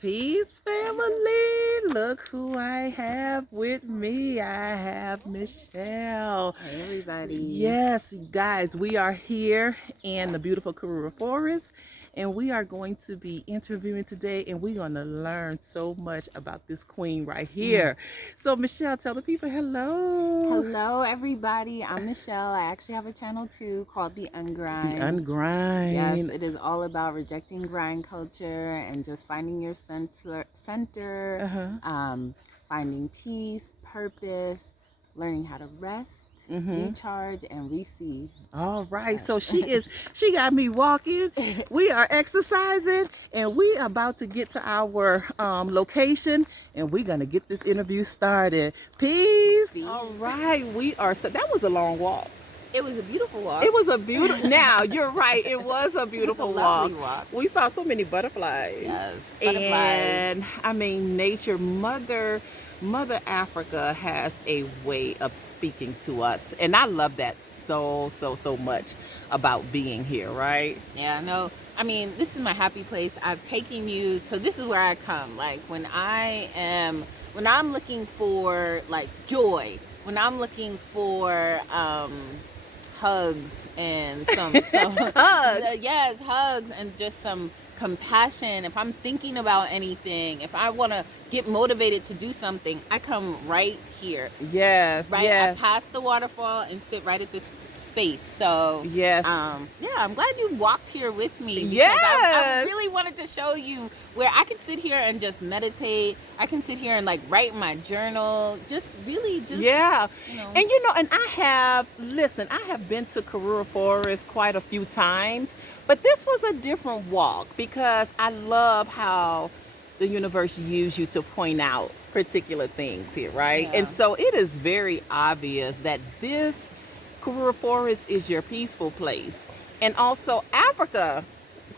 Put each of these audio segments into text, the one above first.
Peace, family. Look who I have with me. I have Michelle. Hey, everybody. Yes, guys, we are here in the beautiful Karura Forest, and we are going to be interviewing today, and we're going to learn so much about this queen right here. So, Michelle, tell the people hello. Hello, everybody. I'm Michelle. I actually have a channel too called The Ungrind. The Ungrind. Yes, it is all about rejecting grind culture and just finding your center, finding peace, purpose, learning how to rest, recharge, and receive. All right, so she got me walking. We are exercising, and we are about to get to our location, and we're gonna get this interview started. Peace. All right, so that was a long walk. It was a beautiful walk. It was a beautiful. Now you're right. It was a beautiful lovely walk. walk. We saw so many butterflies. Yes, butterflies. And I mean, nature, Mother Africa has a way of speaking to us, and I love that so much about being here. Right? Yeah. No. I mean, this is my happy place. I've taken you. So this is where I come. Like when I'm looking for like joy. When I'm looking for hugs and some Hugs. Yes, hugs and just some compassion. If I'm thinking about anything, if I want to get motivated to do something, I come right here. Yes. Right. Yes. I pass the waterfall and sit right at this space. So yes. Yeah, I'm glad you walked here with me. Because yes. I really wanted to show you where I could sit here and just meditate. I can sit here and like write in my journal. Yeah. You know. And I have been to Karura Forest quite a few times, but this was a different walk because I love how the universe used you to point out particular things here, right? Yeah. And so it is very obvious that this Karura Forest is your peaceful place. And also Africa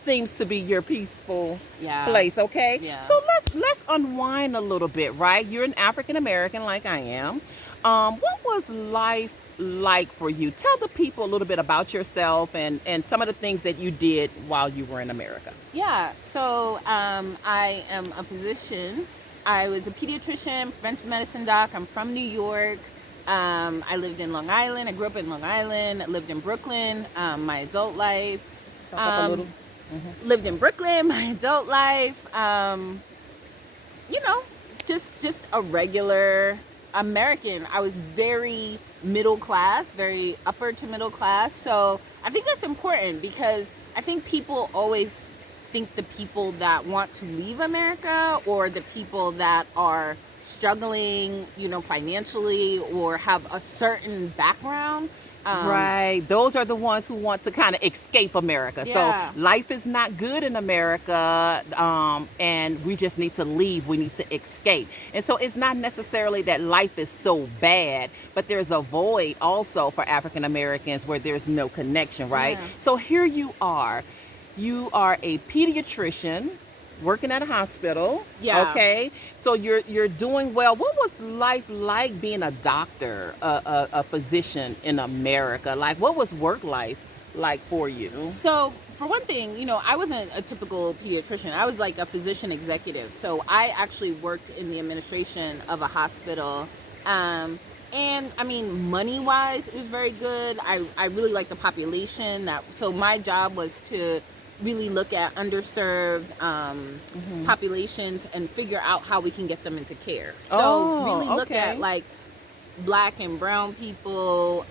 seems to be your peaceful place, okay? Yeah. So let's unwind a little bit, right? You're an African American like I am. What was life like for you? Tell the people a little bit about yourself and some of the things that you did while you were in America. Yeah, so I am a physician. I was a pediatrician, preventive medicine doc. I'm from New York. I lived in Long Island. I grew up in Long Island. I lived in Brooklyn my adult life. Talk up a little. Lived in Brooklyn my adult life. Just a regular American. I was very middle class, very upper to middle class. So I think that's important because I think people always think the people that want to leave America or the people that are struggling, financially or have a certain background. Right. Those are the ones who want to kind of escape America. Yeah. So life is not good in America, and we just need to leave. We need to escape. And so it's not necessarily that life is so bad, but there's a void also for African Americans where there's no connection, right? Yeah. So here you are. You are a pediatrician working at a hospital. Yeah. Okay. So you're doing well. What was life like being a doctor, a physician in America? Like, what was work life like for you? So for one thing, I wasn't a typical pediatrician. I was like a physician executive. So I actually worked in the administration of a hospital. And I mean, money-wise, it was very good. I really liked the population. So my job was to really look at underserved populations and figure out how we can get them into care. So really look at like Black and brown people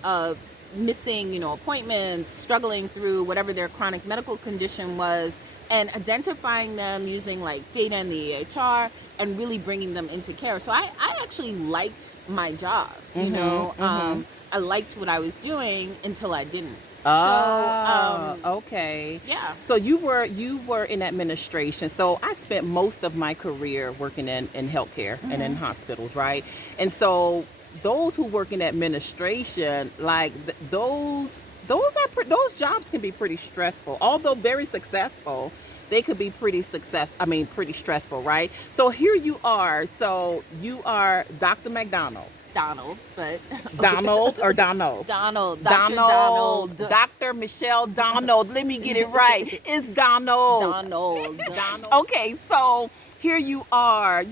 missing, appointments, struggling through whatever their chronic medical condition was, and identifying them using like data in the EHR and really bringing them into care. So I actually liked my job, I liked what I was doing until I didn't. Okay. Yeah. So you were in administration. So I spent most of my career working in healthcare and in hospitals, right? And so those who work in administration, like those jobs can be pretty stressful. Although very successful, they could be pretty stressful, right? So here you are. So you are Dr. McDonald. Donald, but Donald or Donald? Donald. Dr. Michelle Donald. Let me get it right. It's Donald. Donald. Okay, so here you are,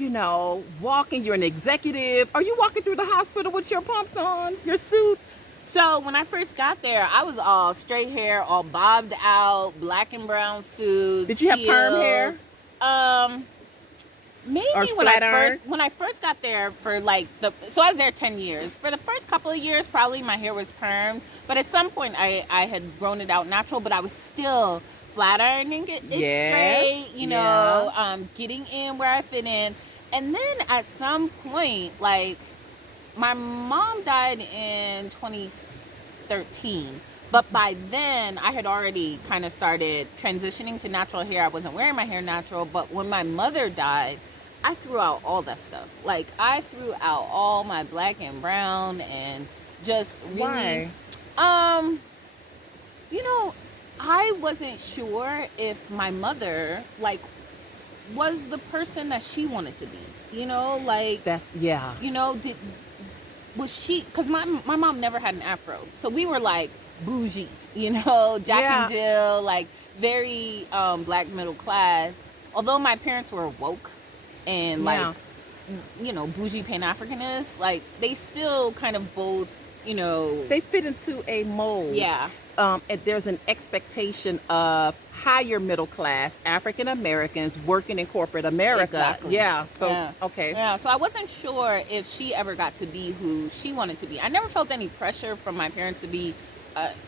walking. You're an executive. Are you walking through the hospital with your pumps on, your suit? So when I first got there, I was all straight hair, all bobbed out, black and brown suits. Did you have perm hair? Maybe Or when flat iron? I first got there so I was there 10 years. For the first couple of years, probably my hair was permed, but at some point I had grown it out natural, but I was still flat ironing it straight, getting in where I fit in. And then at some point, like, my mom died in 2013, but by then I had already kind of started transitioning to natural hair. I wasn't wearing my hair natural, but when my mother died, I threw out all that stuff. Like, I threw out all my black and brown and just really... Why? I wasn't sure if my mother, like, was the person that she wanted to be. That's, yeah. Was she, because my mom never had an afro, so we were like bougie, Jack and Jill, like very black middle class. Although my parents were woke and like bougie Pan-Africanists, like they still kind of both, they fit into a mold. Yeah. And there's an expectation of higher middle class African Americans working in corporate America. Exactly. Yeah. So Yeah. okay. Yeah. So I wasn't sure if she ever got to be who she wanted to be. I never felt any pressure from my parents to be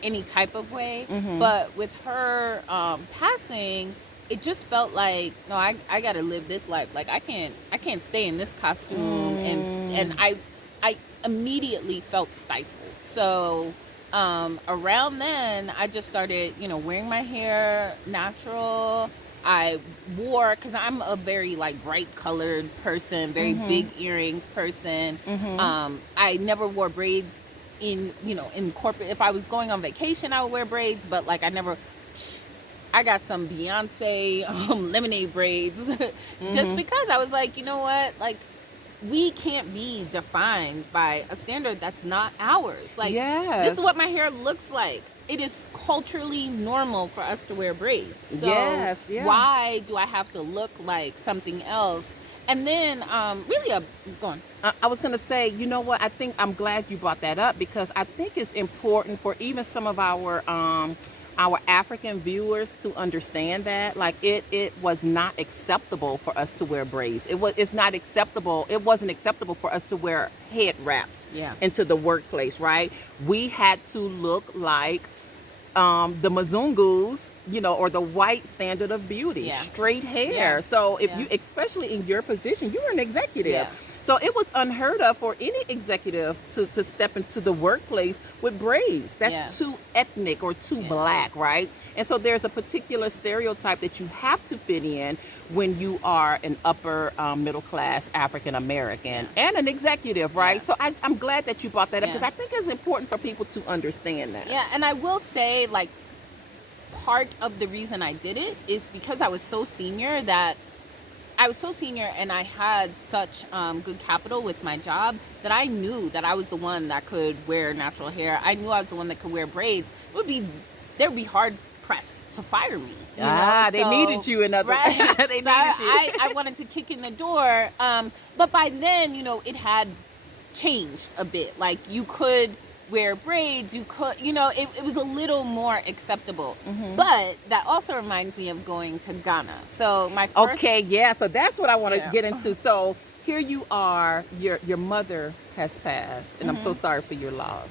any type of way. Mm-hmm. But with her passing, it just felt like, no, I got to live this life. Like I can't stay in this costume, and I immediately felt stifled. So. Around then, I just started, wearing my hair natural. I wore, because I'm a very, like, bright colored person, very big earrings person. I never wore braids in corporate. If I was going on vacation, I would wear braids, but, like, I got some Beyonce lemonade braids just because I was like, you know what, like, we can't be defined by a standard that's not ours. Like, this is what my hair looks like. It is culturally normal for us to wear braids. So why do I have to look like something else? And then, go on. I was going to say, you know what? I think I'm glad you brought that up, because I think it's important for even some of our African viewers to understand that, like, it was not acceptable for us to wear braids. It wasn't acceptable for us to wear head wraps into the workplace, right? We had to look like the Mzungus, or the white standard of beauty, straight hair. So if you, especially in your position, you were an executive. Yeah. So it was unheard of for any executive to step into the workplace with braids. That's too ethnic or too black, right? And so there's a particular stereotype that you have to fit in when you are an upper middle class African American and an executive, right? So I'm glad that you brought that up, because I think it's important for people to understand that. Yeah, and I will say, like, part of the reason I did it is because I was so senior and I had such good capital with my job that I knew that I was the one that could wear natural hair. I knew I was the one that could wear braids. They would be hard pressed to fire me. They needed you in other right? They needed you. I wanted to kick in the door. But by then, it had changed a bit. Like, you could wear braids, you could, it was a little more acceptable. But that also reminds me of going to Ghana. So my first... so that's what I want to get into. So here you are, your mother has passed, and I'm so sorry for your loss.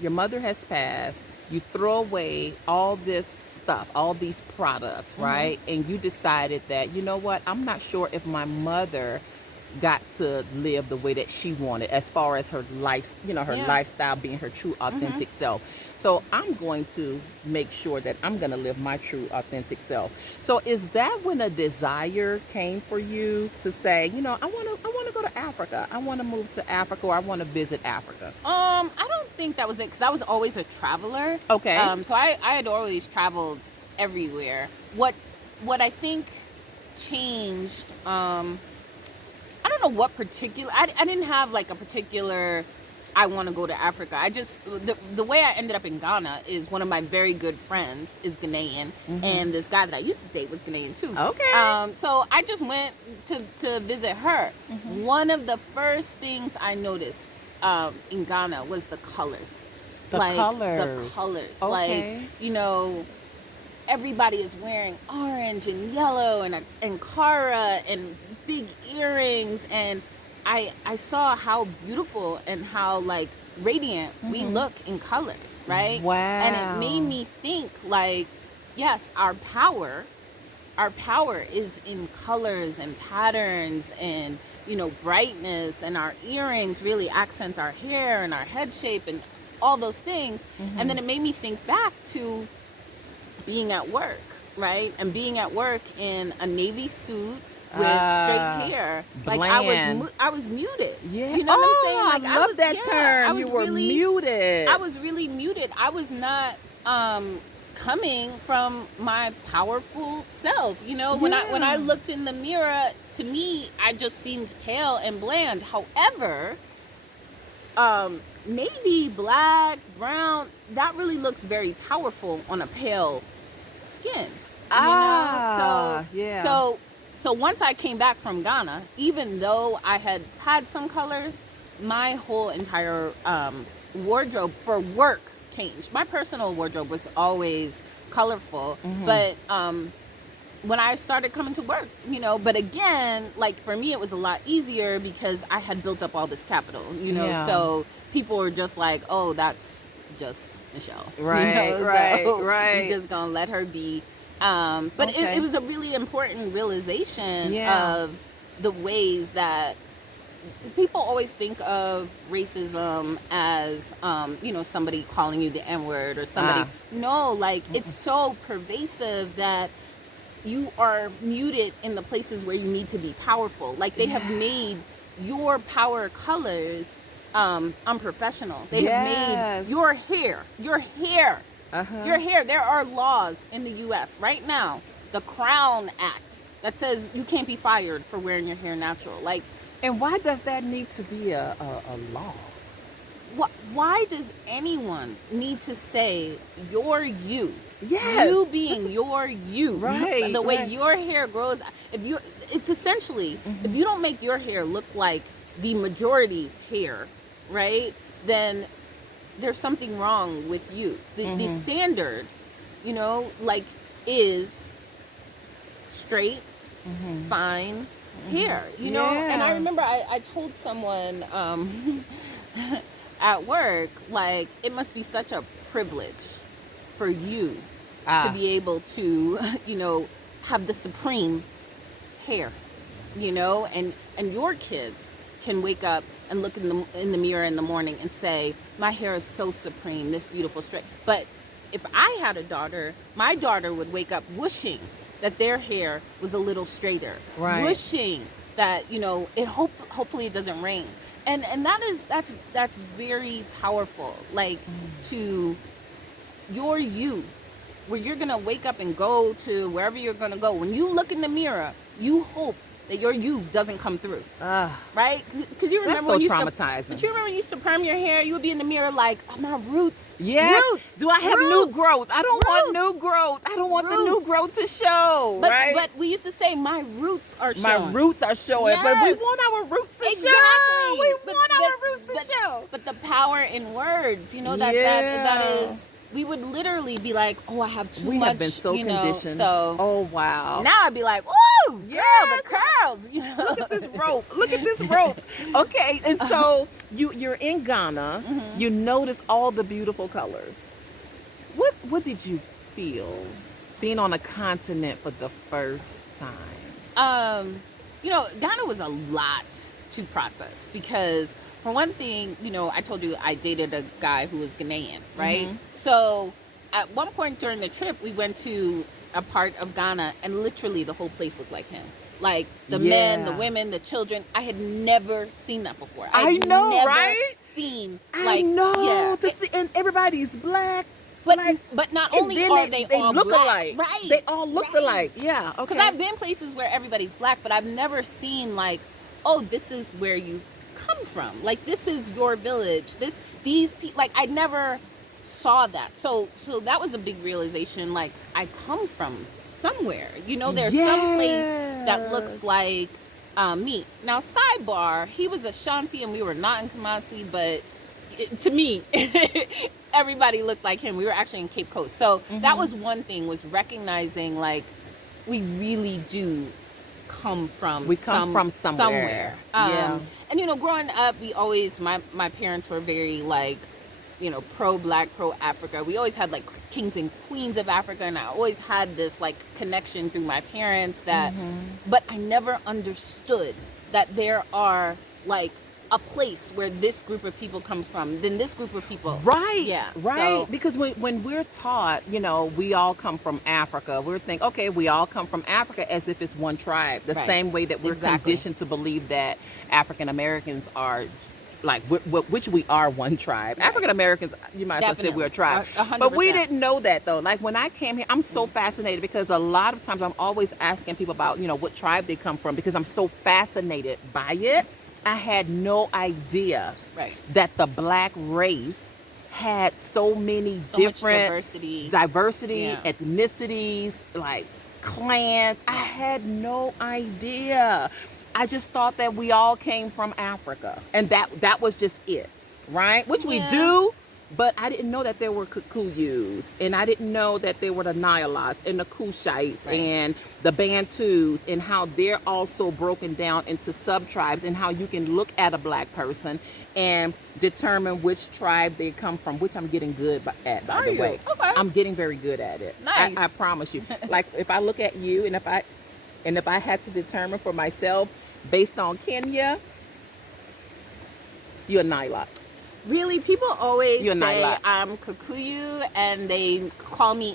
Your mother has passed. You throw away all this stuff, all these products, right? And you decided that, you know what, I'm not sure if my mother got to live the way that she wanted, as far as her life, her lifestyle being her true authentic self. So I'm going to make sure that I'm going to live my true authentic self. So is that when a desire came for you to say, I want to go to Africa. I want to move to Africa, or I want to visit Africa? I don't think that was it, because I was always a traveler. Okay. So I had always traveled everywhere. What I think changed, I don't know what particular, I didn't have like a particular I want to go to Africa. The way I ended up in Ghana is one of my very good friends is Ghanaian, and this guy that I used to date was Ghanaian too. Okay. So I just went to visit her. One of the first things I noticed in Ghana was the colors. The colors. Okay. Like, you know, everybody is wearing orange and yellow and kara and big earrings, and I saw how beautiful and how like radiant we look in colors, right? Wow. And it made me think like, yes, our power is in colors and patterns and, you know, brightness, and our earrings really accent our hair and our head shape and all those things. And then it made me think back to being at work, right? And being at work in a navy suit with straight hair, like I was muted. Yeah. You know what I'm saying? Like I love that term. You were muted. I was really muted. I was not coming from my powerful self. You know, when I looked in the mirror, to me, I just seemed pale and bland. However, navy, black, brown, that really looks very powerful on a pale skin. So once I came back from Ghana, even though I had some colors, my whole entire wardrobe for work changed. My personal wardrobe was always colorful, but when I started coming to work, you know, but again, like for me, it was a lot easier because I had built up all this capital, you know, so people were just like, oh, that's just Michelle. Right, you know? right. You're just going to let her be. But it was a really important realization of the ways that people always think of racism as, you know, somebody calling you the N-word or somebody. No, like it's so pervasive that you are muted in the places where you need to be powerful. Like they have made your power colors unprofessional. They have made your hair. Your hair. There are laws in the U.S. right now, the Crown Act, that says you can't be fired for wearing your hair natural. Like, and why does that need to be a law? Why does anyone need to say you're you? Yes. You being your you. Right. The way your hair grows. It's essentially, if you don't make your hair look like the majority's hair, right, then there's something wrong with you. The standard, you know, like is straight, fine hair, you know? And I remember I told someone at work, like, it must be such a privilege for you to be able to, you know, have the supreme hair, you know, and your kids can wake up and look in the mirror in the morning and say, my hair is so supreme, this beautiful straight. But if I had a daughter, my daughter would wake up wishing that their hair was a little straighter, wishing that, you know, it hopefully it doesn't rain. And that's very powerful. Like to your you, where you're gonna wake up and go to wherever you're gonna go. When you look in the mirror, you hope that your you doesn't come through, right? Because you remember that's so traumatizing. But you remember when you used to perm your hair, you would be in the mirror like, oh, my roots. Yes. Roots. Do I have new growth? I don't want new growth. I don't want the new growth to show, right? But we used to say, my roots are showing. My roots are showing, but we want our roots to show. We want our roots to show. But the power in words, you know, that is. We would literally be like, oh, I have too much. We have been so conditioned. So oh, wow. Now I'd be like, ooh, girl, the curls. You know? Look at this rope. Look at this rope. Okay, and so you're in Ghana. You notice all the beautiful colors. What did you feel being on a continent for the first time? You know, Ghana was a lot to process because, for one thing, you know, I told you I dated a guy who was Ghanaian, right? So at one point during the trip, we went to a part of Ghana and literally the whole place looked like him. Like the men, the women, the children. I had never seen that before. I know, never right? Seen. I know. And everybody's black. But not only are they all look black, alike. Right? They all look alike. Yeah. Okay. Because I've been places where everybody's black, but I've never seen like, oh, this is where you come from. Like, this is your village. These people, like, I never saw that. So that was a big realization. Like, I come from somewhere. You know, there's some place that looks like me. Now, sidebar, he was Ashanti and we were not in Kumasi, but to me, everybody looked like him. We were actually in Cape Coast. So that was one thing, was recognizing, like, we really do come from somewhere. Yeah. And, you know, growing up, we always, my parents were very, like, you know, pro-Black, pro-Africa. We always had, like, kings and queens of Africa, and I always had this, like, connection through my parents that, but I never understood that there are, like, a place where this group of people come from, then this group of people. Right. Yeah. Right. So, because when we're taught, you know, we all come from Africa, we're thinking, okay, we all come from Africa as if it's one tribe. The same way that we're conditioned to believe that African Americans are, like, which we are one tribe. Right. African Americans, you might as well say we're a tribe. 100%. But we didn't know that, though. Like, when I came here, I'm so fascinated because a lot of times I'm always asking people about, you know, what tribe they come from because I'm so fascinated by it. I had no idea that the Black race had so many different diversity, ethnicities, like clans. I had no idea. I just thought that we all came from Africa, and that was just it, right? Which we do, but I didn't know that there were Kikuyus, and I didn't know that there were the Nilots and the Kushites and the Bantus, and how they're also broken down into sub-tribes, and how you can look at a Black person and determine which tribe they come from, which I'm getting good at, by the way. Okay. I'm getting very good at it. Nice. I promise you. Like, if I look at you, and if I had to determine for myself based on Kenya, you're a Nilot. Really, people always You're say I'm Kikuyu, and they call me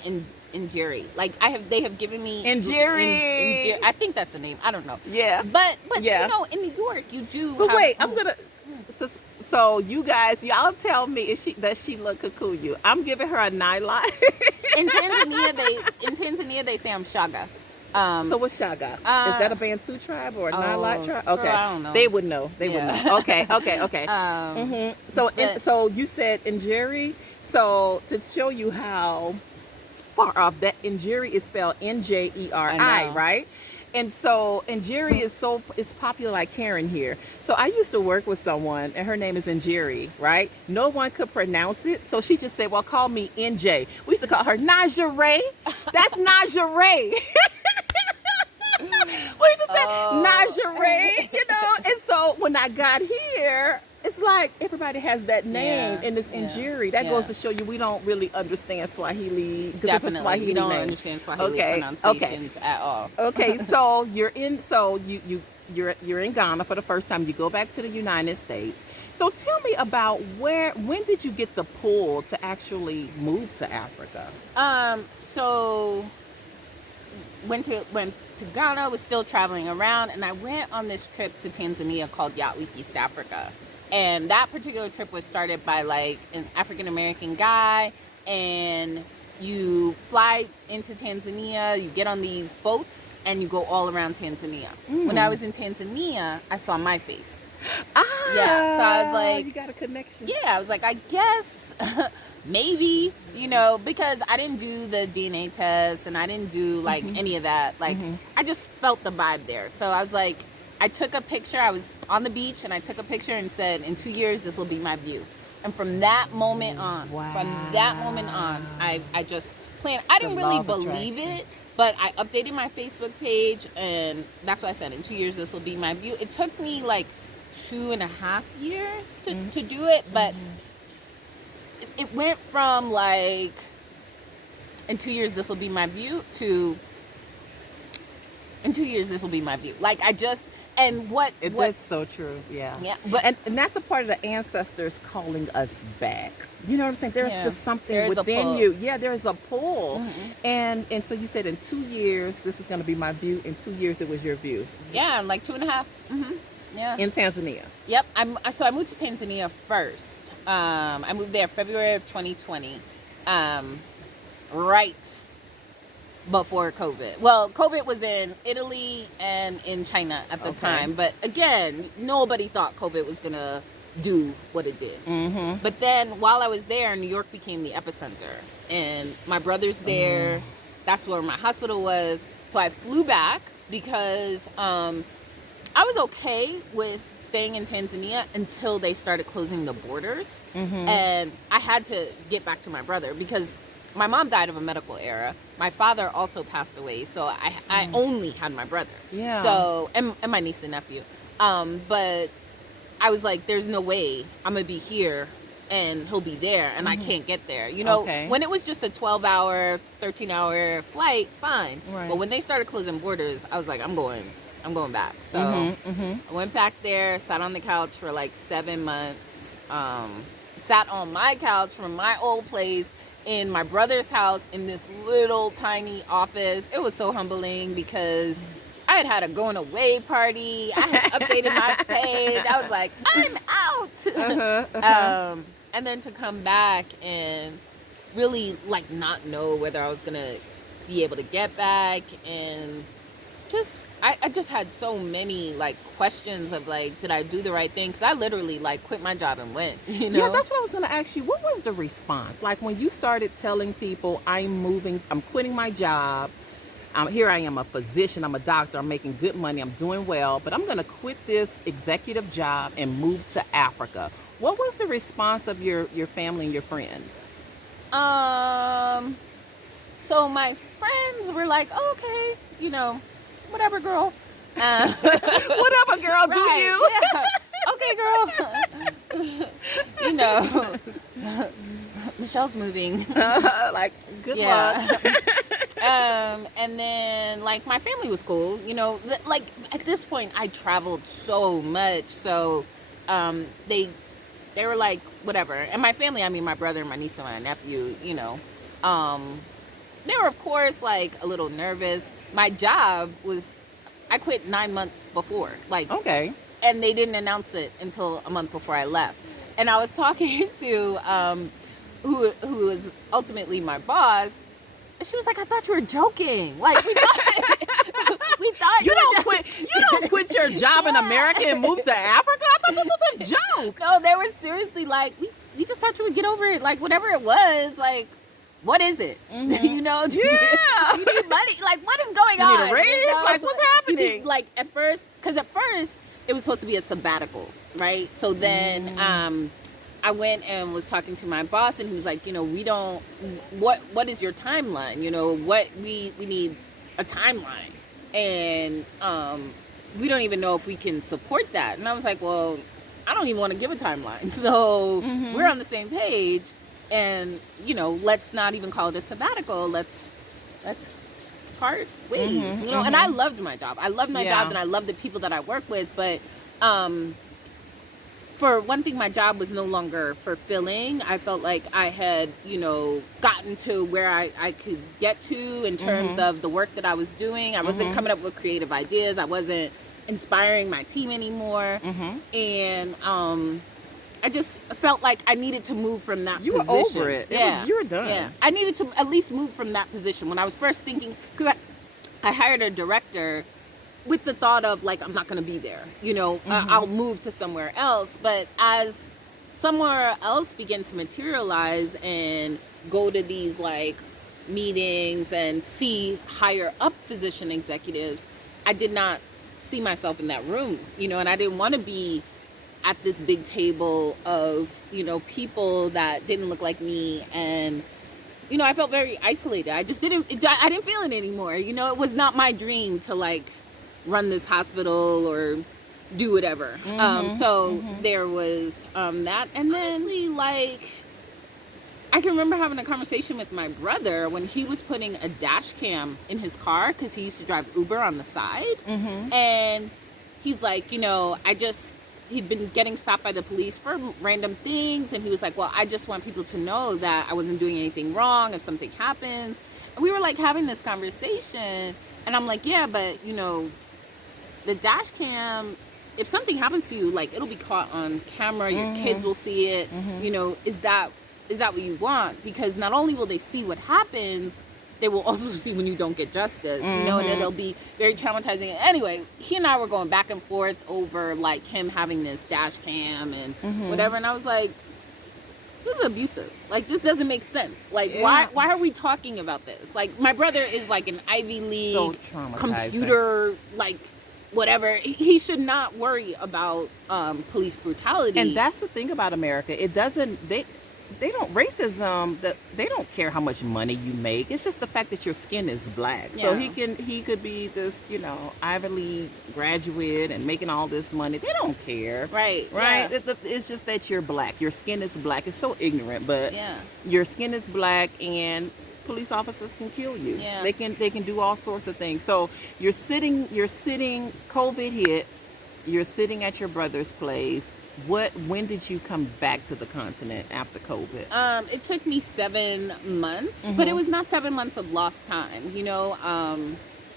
Njeri. Like, they have given me Njeri. I think that's the name. I don't know. Yeah. But you know, in New York, you do. But wait, I'm gonna. So you guys, y'all tell me, does she look Kikuyu? I'm giving her a Nylon. In Tanzania, they say I'm Shaga. So what's Shaga? Is that a Bantu tribe or a Nylon tribe? Okay, girl, I don't know. They would know. They would know. Okay. So you said Njeri. So to show you how far off that Njeri is spelled Njeri, right? And so Njeri is popular like Karen here. So I used to work with someone, and her name is Njeri, right? No one could pronounce it, so she just said, "Well, call me NJ." We used to call her Najere. That's Najere. We used to say Najere, you know. And so when I got here, it's like everybody has that name in this Njeri. That goes to show you we don't really understand Swahili. Definitely, Swahili we don't name. Understand Swahili pronunciations at all. Okay, so you're in Ghana for the first time. You go back to the United States. So tell me about when did you get the pull to actually move to Africa? So went to Ghana, was still traveling around, and I went on this trip to Tanzania called Yacht Week East Africa. And that particular trip was started by, like, an African American guy, and you fly into Tanzania, you get on these boats, and you go all around Tanzania. When I was in Tanzania, I saw my face. Yeah, so I was like, you got a connection. Yeah, I was like, I guess maybe, you know, because I didn't do the DNA test, and I didn't do, like, any of that. Like, I just felt the vibe there. So I was like, I took a picture. I was on the beach, and I took a picture and said, in 2 years, this will be my view. And from that moment on, I just planned. I didn't really believe it, but I updated my Facebook page, and that's what I said. In 2 years, this will be my view. It took me, like, 2.5 years to do it, but it went from, like, in 2 years, this will be my view, to in 2 years, this will be my view. Like, I just... And that's so true, yeah. But, and that's a part of the ancestors calling us back. You know what I'm saying? There's just something within you. Yeah, there's a pull. And so you said in 2 years, this is going to be my view. In 2 years, it was your view. Yeah, like 2.5. Yeah. In Tanzania. Yep. So I moved to Tanzania first. I moved there February of 2020. Right before COVID. Well, COVID was in Italy and in China at the time. But again, nobody thought COVID was going to do what it did. Mm-hmm. But then while I was there, New York became the epicenter. And my brother's there. Mm. That's where my hospital was. So I flew back because I was okay with staying in Tanzania until they started closing the borders. Mm-hmm. And I had to get back to my brother because my mom died of a medical error. My father also passed away, so I only had my brother. Yeah. So and my niece and nephew. But I was like, there's no way I'm gonna be here and he'll be there, and I can't get there. You know, when it was just a 12-hour, 13-hour flight, fine. Right. But when they started closing borders, I was like, I'm going back. So I went back there, sat on the couch for like 7 months. Sat on my couch from my old place in my brother's house in this little tiny office. It was so humbling because I had a going away party. I had updated my page. I was like, I'm out. And then to come back and really like not know whether I was gonna be able to get back, and just I just had so many like questions of like, did I do the right thing? Because I literally like quit my job and went, you know? Yeah, that's what I was going to ask you. What was the response? Like when you started telling people I'm quitting my job. Here I am, a physician, I'm a doctor, I'm making good money, I'm doing well, but I'm going to quit this executive job and move to Africa. What was the response of your family and your friends? So my friends were like, oh, okay, you know, whatever, girl. Whatever, girl, do you? Yeah. Okay, girl. You know, Michelle's moving. Like, good luck. And then, like, my family was cool. You know, like, at this point, I traveled so much. So they were like, whatever. And my family, I mean, my brother, my niece, and my nephew, you know, they were, of course, like, a little nervous. My job was, I quit 9 months before. Like, okay. And they didn't announce it until a month before I left. And I was talking to who was ultimately my boss. And she was like, I thought you were joking. Like, we thought you don't quit your job in America and move to Africa? I thought this was a joke. No, they were seriously like, we just thought you would get over it. Like, whatever it was, like, what is it? Mm-hmm. You know? You need money. Like, what is going on? You need a raise? You know? Like, what's happening? Like, at first, it was supposed to be a sabbatical, right? So then I went and was talking to my boss, and he was like, you know, we don't, what is your timeline? You know, we need a timeline. And we don't even know if we can support that. And I was like, well, I don't even want to give a timeline. So we're on the same page. And, you know, let's not even call it a sabbatical. Let's part ways, you know. And I loved my job. I loved my job, and I loved the people that I work with. But for one thing, my job was no longer fulfilling. I felt like I had, you know, gotten to where I could get to in terms of the work that I was doing. I wasn't coming up with creative ideas. I wasn't inspiring my team anymore. And I just felt like I needed to move from that position. You were over it. You were done. Yeah. I needed to at least move from that position. When I was first thinking, because I hired a director with the thought of, like, I'm not going to be there. You know, I'll move to somewhere else. But as somewhere else began to materialize and go to these, like, meetings and see higher up physician executives, I did not see myself in that room, you know, and I didn't want to be at this big table of, you know, people that didn't look like me. And, you know, I felt very isolated. I didn't feel it anymore. You know, it was not my dream to, like, run this hospital or do whatever. There was that. And then, honestly, like, I can remember having a conversation with my brother when he was putting a dash cam in his car because he used to drive Uber on the side. And he's like, you know, he'd been getting stopped by the police for random things. And he was like, well, I just want people to know that I wasn't doing anything wrong if something happens. And we were, like, having this conversation. And I'm like, yeah, but, you know, the dash cam, if something happens to you, like, it'll be caught on camera. Your kids will see it. You know, is that what you want? Because not only will they see what happens, they will also see when you don't get justice, you know, and it'll be very traumatizing. Anyway, he and I were going back and forth over like him having this dash cam and whatever, and I was like, this is abusive. Like, this doesn't make sense. Like, why are we talking about this? Like, my brother is like an Ivy League computer, like, whatever. He should not worry about police brutality. And that's the thing about America. It doesn't, they don't, racism, they don't care how much money you make. It's just the fact that your skin is black. Yeah. So he could be this, you know, Ivy League graduate and making all this money. They don't care. Right. Yeah. It's just that you're black. Your skin is black. It's so ignorant, but your skin is black, and police officers can kill you. Yeah. They can do all sorts of things. So you're sitting, COVID hit, you're sitting at your brother's place. When did you come back to the continent after COVID? It took me 7 months, but it was not 7 months of lost time. You know,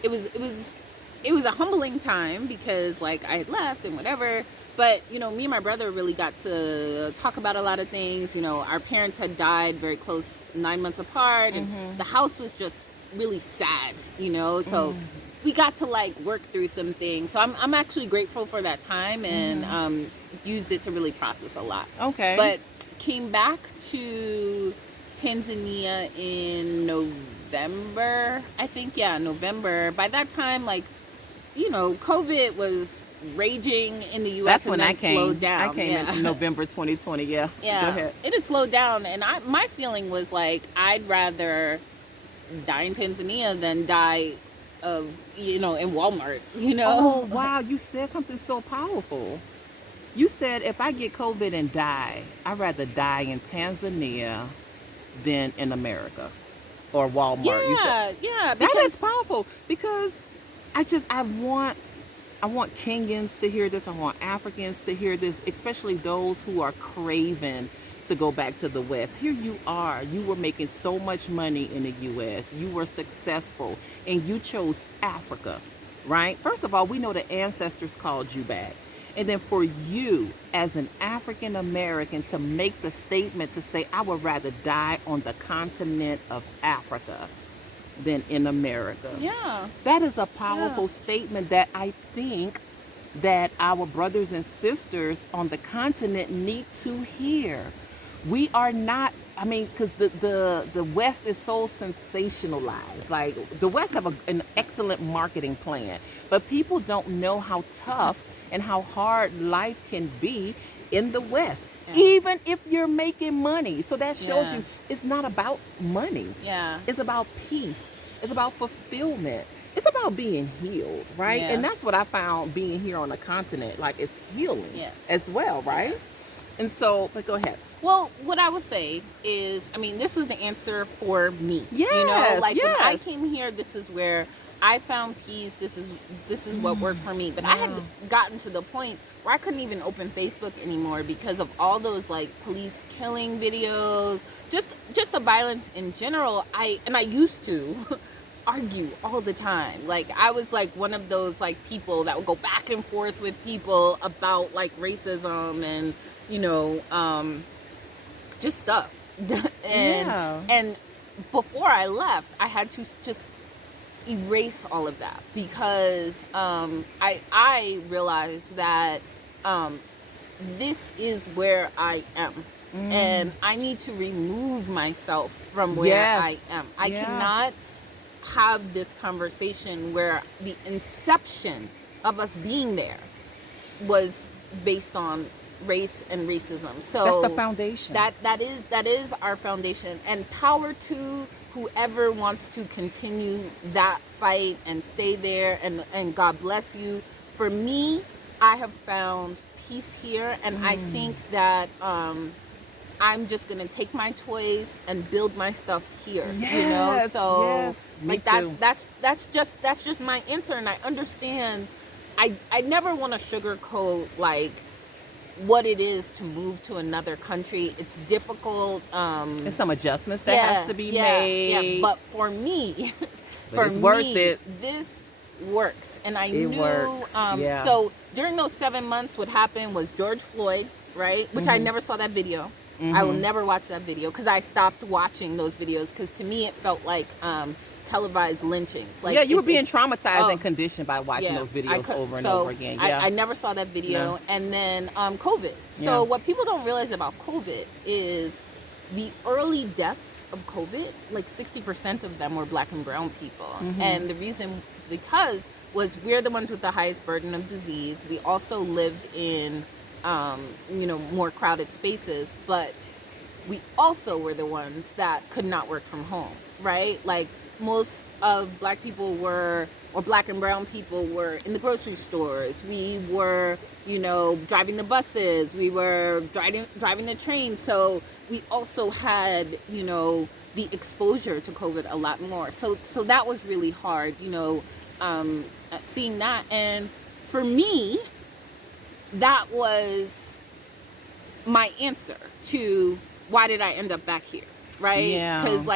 it was a humbling time because like I had left and whatever. But you know, me and my brother really got to talk about a lot of things. You know, our parents had died very close, 9 months apart, and the house was just really sad. You know, so. We got to like work through some things. So I'm actually grateful for that time, and used it to really process a lot. Okay. But came back to Tanzania in November, I think. Yeah, November. By that time, like, you know, COVID was raging in the U.S. That's when I came. Slowed down. I came in November 2020. Yeah. Yeah. Go ahead. It had slowed down, and my feeling was like I'd rather die in Tanzania than die of, you know, in Walmart, you know. Oh, wow. You said something so powerful. You said, if I get COVID and die, I'd rather die in Tanzania than in America or Walmart. Yeah. That is powerful, because I want Kenyans to hear this. I want Africans to hear this, especially those who are craving to go back to the West. Here you are. You were making so much money in the U.S. You were successful, and you chose Africa, right? First of all, we know the ancestors called you back. And then for you as an African American to make the statement to say, I would rather die on the continent of Africa than in America. Yeah. That is a powerful statement that I think that our brothers and sisters on the continent need to hear. We are not, I mean, because the West is so sensationalized. Like, the West have an excellent marketing plan, but people don't know how tough and how hard life can be in the West, even if you're making money. So that shows you it's not about money. Yeah. It's about peace. It's about fulfillment. It's about being healed, right? Yeah. And that's what I found being here on the continent. Like, it's healing as well, right? And so, but go ahead. Well, what I would say is, I mean, this was the answer for me. Yes, you know, like when I came here, this is where I found peace. This is what worked for me. But I had gotten to the point where I couldn't even open Facebook anymore because of all those like police killing videos, just the violence in general. I used to argue all the time. Like, I was like one of those like people that would go back and forth with people about like racism and, you know, just stuff. And before I left, I had to just erase all of that because I realized that this is where I am. And I need to remove myself from where I am. I cannot have this conversation where the inception of us being there was based on race and racism. So that's the foundation. That is our foundation, and power to whoever wants to continue that fight and stay there, and God bless you. For me, I have found peace here, and I think that I'm just gonna take my toys and build my stuff here. You know, so like that's just my answer, and I understand. I never want to sugarcoat like what it is to move to another country. It's difficult. There's some adjustments that has to be made. Yeah, but for me, it's worth it. This works, and I knew. Works. So during those 7 months, what happened was George Floyd, right? Which I never saw that video. I will never watch that video because I stopped watching those videos because to me it felt like televised lynchings. Like, yeah, you were being traumatized and oh, conditioned by watching those videos over and so over again. Yeah. I never saw that video. No. And then COVID. So Yeah. what people don't realize about COVID is the early deaths of COVID, like 60% of them were Black and brown people. Mm-hmm. And the reason because was we're the ones with the highest burden of disease. We also lived in, more crowded spaces, but we also were the ones that could not work from home, right? Like most of Black people were, or Black and brown people were in the grocery stores. We were, driving the buses. We were driving the train. So we also had, the exposure to COVID a lot more. So that was really hard, seeing that. And for me, that was my answer to why did I end up back here, right? Yeah. Because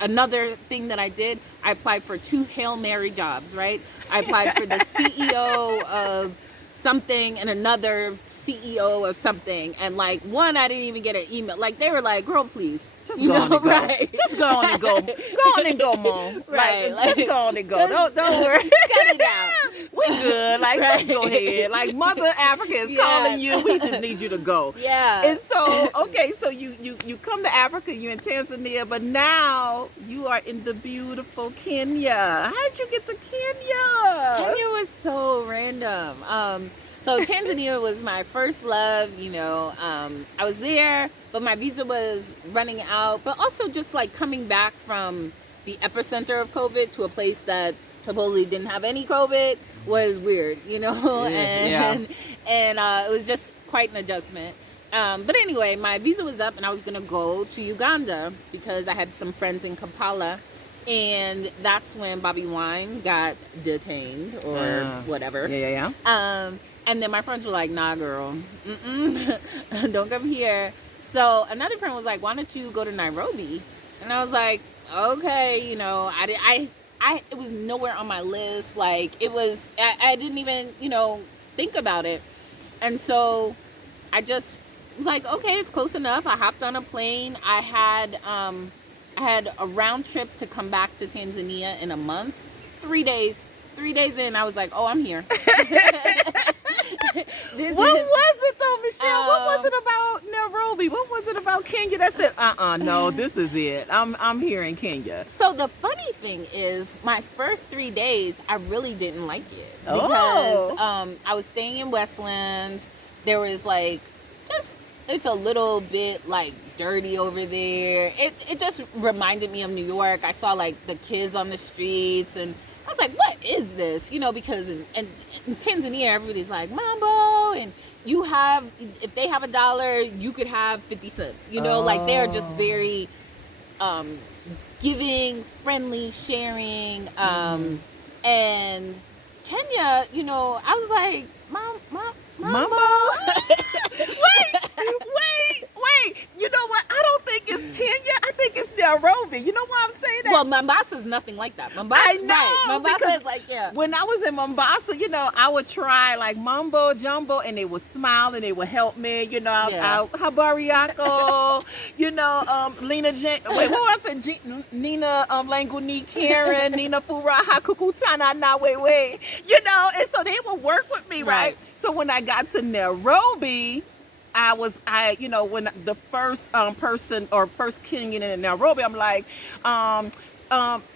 another thing that I did, I applied for 2 Hail Mary jobs, right? I applied for the CEO of something and another CEO of something, and like one I didn't even get an email. Like they were like, "Girl, please, just go on and go. Right? Just go on and go. Go on and go, Mom. Right? Like, just go on and go. Don't worry. Cut it out. We good. Like just go ahead. Like Mother Africa is calling you. We just need you to go. Yeah. And so okay, so you come to Africa. You're in Tanzania, but now you are in the beautiful Kenya. How did you get to Kenya? Kenya was so random. So Tanzania was my first love, I was there, but my visa was running out, but also just like coming back from the epicenter of COVID to a place that supposedly didn't have any COVID was weird, and it was just quite an adjustment. But anyway, my visa was up and I was going to go to Uganda because I had some friends in Kampala. And that's when Bobby Wine got detained or whatever. Yeah. And then my friends were like, "Nah, girl, don't come here." So another friend was like, "Why don't you go to Nairobi?" And I was like, "Okay, it was nowhere on my list. Like it was, I didn't even, think about it." And so I just was like, "Okay, it's close enough." I hopped on a plane. I had a round trip to come back to Tanzania in a month. 3 days. 3 days in, I was like, "Oh, I'm here." What was it though, Michelle? What was it about Nairobi? What was it about Kenya that said, no, this is it. I'm here in Kenya. So the funny thing is, my first 3 days, I really didn't like it because I was staying in Westlands. There was it's a little bit like dirty over there. It just reminded me of New York. I saw like the kids on the streets and I was like, what is this? Because in Tanzania, everybody's like, Mambo, and if they have $1, you could have 50 cents. Like they're just very giving, friendly, sharing. And Kenya, I was like, Mambo. Wait. You know what? I don't think it's Kenya. I think it's Nairobi. You know why I'm saying that? Well, Mombasa is nothing like that. Mombasa, I know. Right. Mombasa is like, yeah. When I was in Mombasa, I would try like mumbo jumbo and they would smile and they would help me. Habari yako. Lena Jane. Wait, what was it? Nina Languni Karen. Nina Furaha Kukutana Na Wait. And so they would work with me, right? So when I got to Nairobi, when the first person or first Kenyan in Nairobi, I'm like,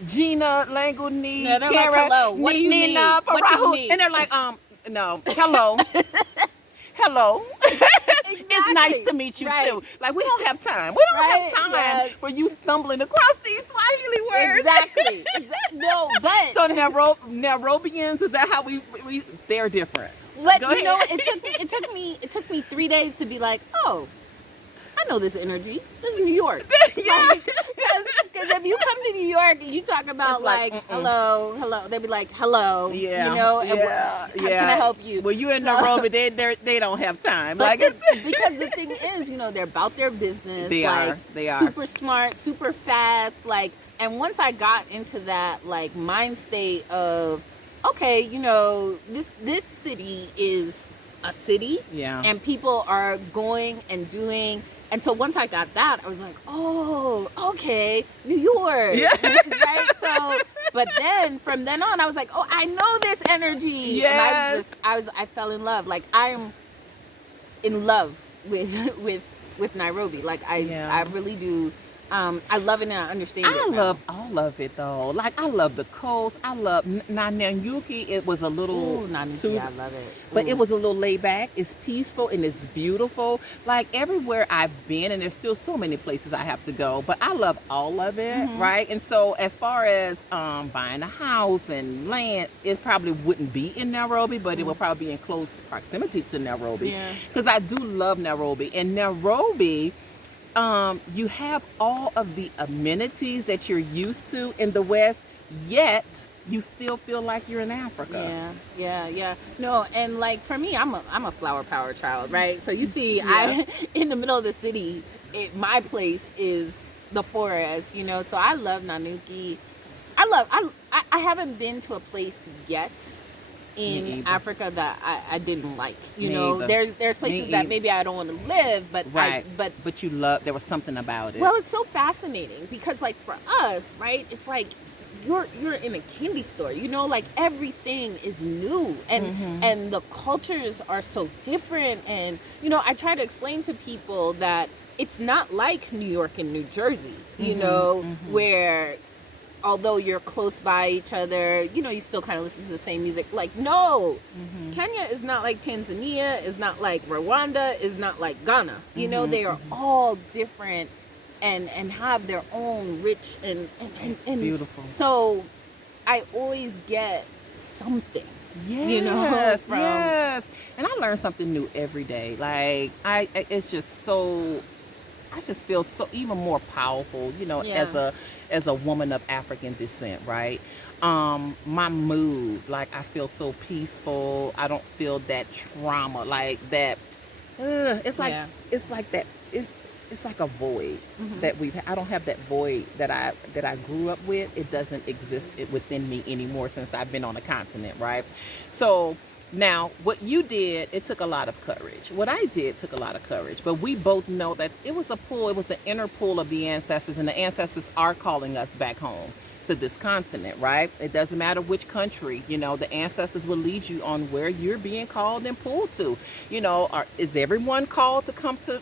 Gina Languni, yeah, they're Kara, like, hello. What do you need? Nina, What do you Farahu, need? and they're like, no, hello. Hello. Exactly. It's nice to meet you too. Like we don't have time. We don't have time for you stumbling across these Swahili words. Exactly. No, but so Nairobians, is that how we they're different? But it took me 3 days to be like, oh, I know this energy. This is New York. Yeah. Because if you come to New York and you talk about hello, they'd be like, hello. Yeah. How can I help you? Well, you in Nairobi, they don't have time. Because the thing is, they're about their business. They are. Super smart, super fast. And once I got into that mind state of, okay, this city is a city, yeah, and people are going and doing And so once I got that, I was like, oh, okay, New York. Yeah. Right? So, but then from then on, I was like, oh, I know this energy. Yes. And I fell in love. Like, I'm in love with Nairobi. Like, I really do. I love it and I understand it. I love all of it though. Like I love the coast. I love Nanyuki. It was a little Nanyuki, I love it. But it was a little laid back. It's peaceful and it's beautiful. Like everywhere I've been, and there's still so many places I have to go, but I love all of it, right? And so as far as buying a house and land, it probably wouldn't be in Nairobi, but it will probably be in close proximity to Nairobi. Because I do love Nairobi. And Nairobi, you have all of the amenities that you're used to in the West, yet you still feel like you're in Africa. Yeah. No, and like for me, I'm a flower power child, right? So you see, I in the middle of the city, my place is the forest, you know. So I love Nanuki. I haven't been to a place yet in Africa that I didn't like. You know, there's places that maybe I don't want to live, but but you love. There was something about it. Well, it's so fascinating because, like, for us, right? It's like you're in a candy store. You know, like everything is new, and the cultures are so different. And you know, I try to explain to people that it's not like New York and New Jersey. You know, where although you're close by each other, you know, you still kind of listen to the same music. Like, no, Kenya is not like Tanzania, is not like Rwanda, is not like Ghana. You know, they are all different and have their own rich and beautiful. So I always get something. Yes, you know, yes. And I learn something new every day. Like, it's just so... I just feel so even more powerful, you know, as a woman of African descent, right? My mood, like I feel so peaceful. I don't feel that trauma, like that. It's like that. It's like a void that I don't have that void that I grew up with. It doesn't exist within me anymore since I've been on the continent, right? So. Now, what you did, it took a lot of courage. What I did took a lot of courage. But we both know that it was a pull, it was an inner pull of the ancestors, and the ancestors are calling us back home to this continent, right? It doesn't matter which country, you know, the ancestors will lead you on where you're being called and pulled to. You know, is everyone called to come to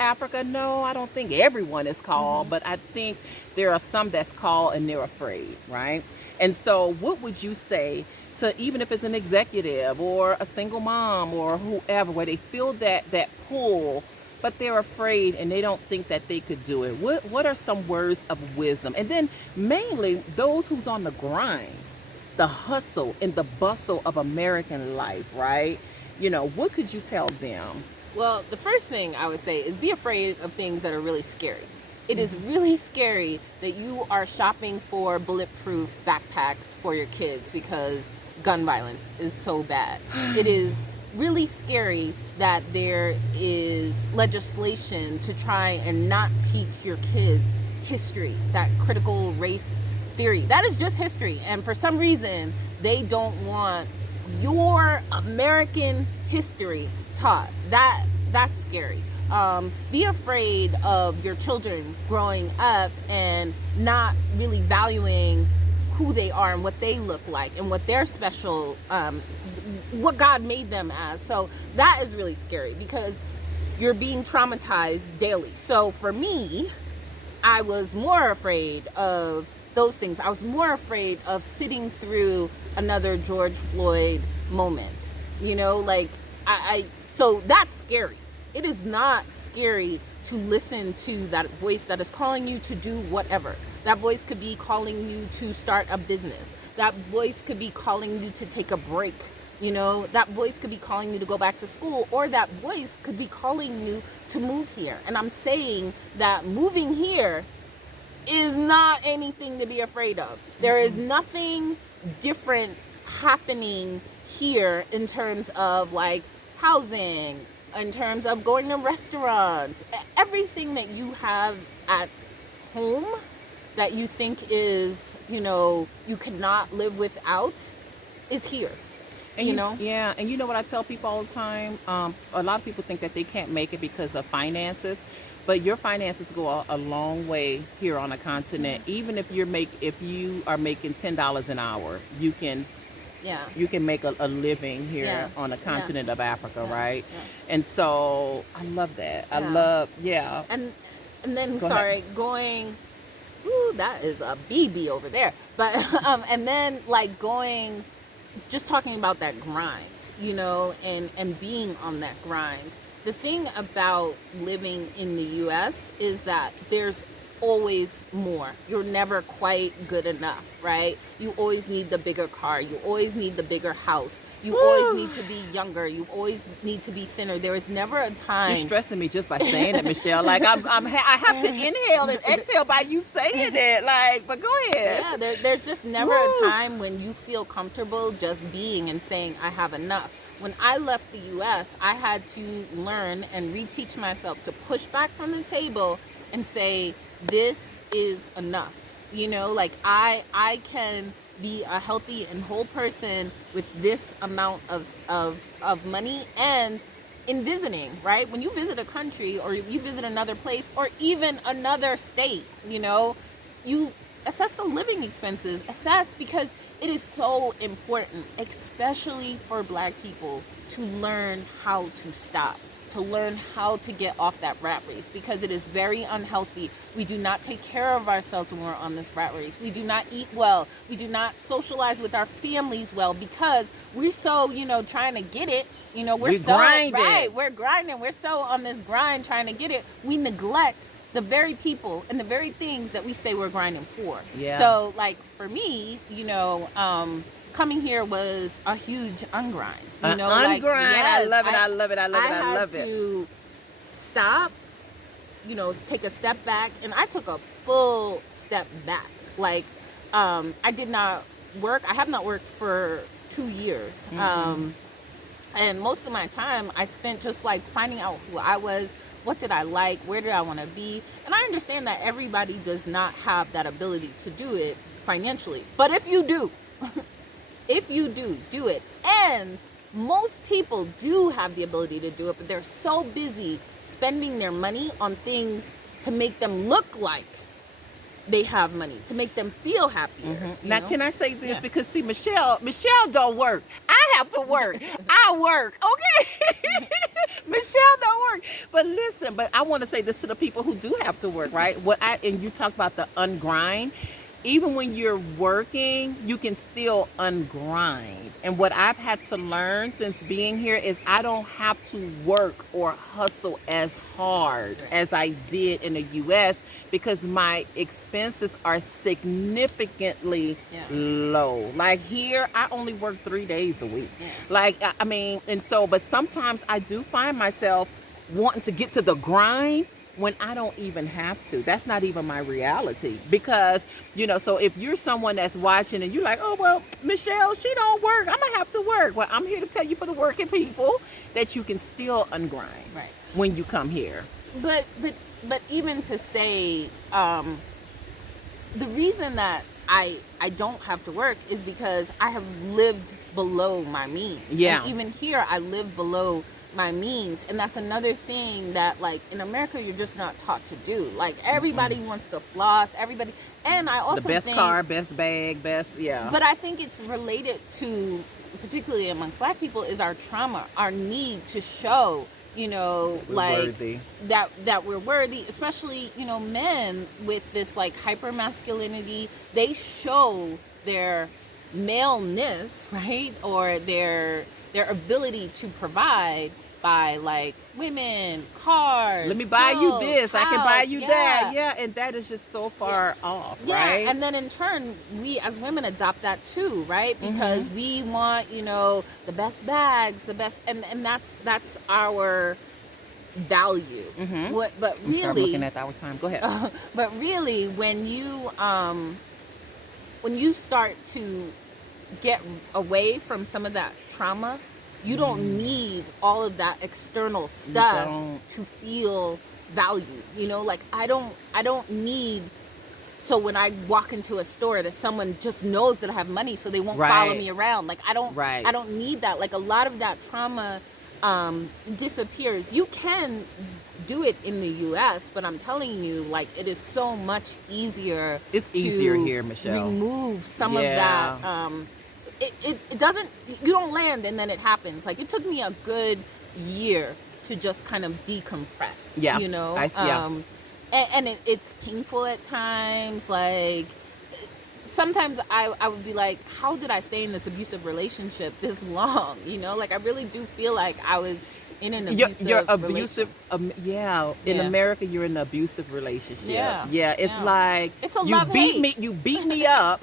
Africa? No, I don't think everyone is called, but I think there are some that's called and they're afraid, right? And so what would you say to, even if it's an executive or a single mom or whoever, where they feel that pull, but they're afraid and they don't think that they could do it? What are some words of wisdom? And then mainly those who's on the grind, the hustle and the bustle of American life, right? You know, what could you tell them? Well, the first thing I would say is be afraid of things that are really scary. It is really scary that you are shopping for bulletproof backpacks for your kids because gun violence is so bad. It is really scary that there is legislation to try and not teach your kids history, that critical race theory. That is just history. And for some reason, they don't want your American history taught. That's scary. Be afraid of your children growing up and not really valuing who they are and what they look like and what their special, what God made them as. So that is really scary because you're being traumatized daily. So for me, I was more afraid of those things. I was more afraid of sitting through another George Floyd moment. You know, like so that's scary. It is not scary to listen to that voice that is calling you to do whatever. That voice could be calling you to start a business. That voice could be calling you to take a break. You know, that voice could be calling you to go back to school, or that voice could be calling you to move here. And I'm saying that moving here is not anything to be afraid of. There is nothing different happening here in terms of like housing, in terms of going to restaurants. Everything that you have at home that you think is, you know, you cannot live without is here. And you know? Yeah, and you know what I tell people all the time? A lot of people think that they can't make it because of finances. But your finances go a long way here on a continent. Even if you are making $10 an hour, you can make a living here on the continent of Africa, right? Yeah. And so I love that. I love and then going. Ooh, that is a BB over there. But and then like going, just talking about that grind, you know, and being on that grind. The thing about living in the U.S. is that there's always more. You're never quite good enough, right? You always need the bigger car. You always need the bigger house. You always need to be younger. You always need to be thinner. There is never a time. You're stressing me just by saying it, Michelle. Like I have to inhale and exhale by you saying it. Like, but go ahead. Yeah, there's just never a time when you feel comfortable just being and saying, I have enough. When I left the U.S., I had to learn and reteach myself to push back from the table and say, this is enough. You know, like I can be a healthy and whole person with this amount of money. And in visiting, right? When you visit a country or you visit another place or even another state, you know, you assess the living expenses, because it is so important, especially for Black people, to learn how to stop, to learn how to get off that rat race, because it is very unhealthy. We do not take care of ourselves when we're on this rat race. We do not eat well. We do not socialize with our families well, because we're so, you know, trying to get it. You know, we're so grinding. Right. We're grinding. We're so on this grind trying to get it. We neglect the very people and the very things that we say we're grinding for. Yeah. So, like, for me, you know, coming here was a huge ungrind. You know, ungrind. Yes, I love it. I had to stop, you know, take a step back, and I took a full step back. Like, I did not work. I have not worked for 2 years. Mm-hmm. And most of my time I spent just like finding out who I was. What did I like? Where did I want to be? And I understand that everybody does not have that ability to do it financially. But if you do, do it. And most people do have the ability to do it, but they're so busy spending their money on things to make them look like they have money, to make them feel happier. Mm-hmm. Now, can I say this? Yeah. Because see, Michelle don't work. I have to work. I work. Okay. Michelle don't work. But listen, I want to say this to the people who do have to work, right? And you talk about the ungrind. Even when you're working, you can still ungrind. And what I've had to learn since being here is I don't have to work or hustle as hard as I did in the U.S. because my expenses are significantly low. Like here, I only work 3 days a week. Yeah. Like, I mean, and so, but sometimes I do find myself wanting to get to the grind when I don't even have to. That's not even my reality. Because, you know, so if you're someone that's watching and you're like, oh, well, Michelle, she don't work, I'm going to have to work. Well, I'm here to tell you, for the working people, that you can still ungrind when you come here. But even to say, the reason that I don't have to work is because I have lived below my means. Yeah. And even here, I live below my means, and that's another thing that, like, in America you're just not taught to do. Like, everybody wants to floss, everybody, and I also the best think, car, best bag, best but I think it's related to, particularly amongst Black people, is our trauma, our need to show, you know, like worthy. that we're worthy, especially, you know, men with this like hyper masculinity. They show their maleness, right, or their ability to provide by like women, cars. Let me buy you this. House, I can buy you that. Yeah, and that is just so far off, right? Yeah, and then in turn, we as women adopt that too, right? Because we want, you know, the best bags, the best, and that's our value. But really, I'm looking at our time. Go ahead. But really, when you start to get away from some of that trauma, you don't need all of that external stuff to feel valued. You know, like I don't need, so when I walk into a store that someone just knows that I have money so they won't follow me around. Like I don't need that. Like a lot of that trauma disappears. You can do it in the U.S., but I'm telling you, like, it is so much easier. It's easier here, Michelle. Remove some of that. It doesn't. You don't land and then it happens. Like, it took me a good year to just kind of decompress. Yeah, you know. And it's painful at times. Like, sometimes I would be like, how did I stay in this abusive relationship this long? You know, like, I really do feel like I was in an abusive you're abusive. Yeah. In America, you're in an abusive relationship. Yeah. It's like it's a you beat me up,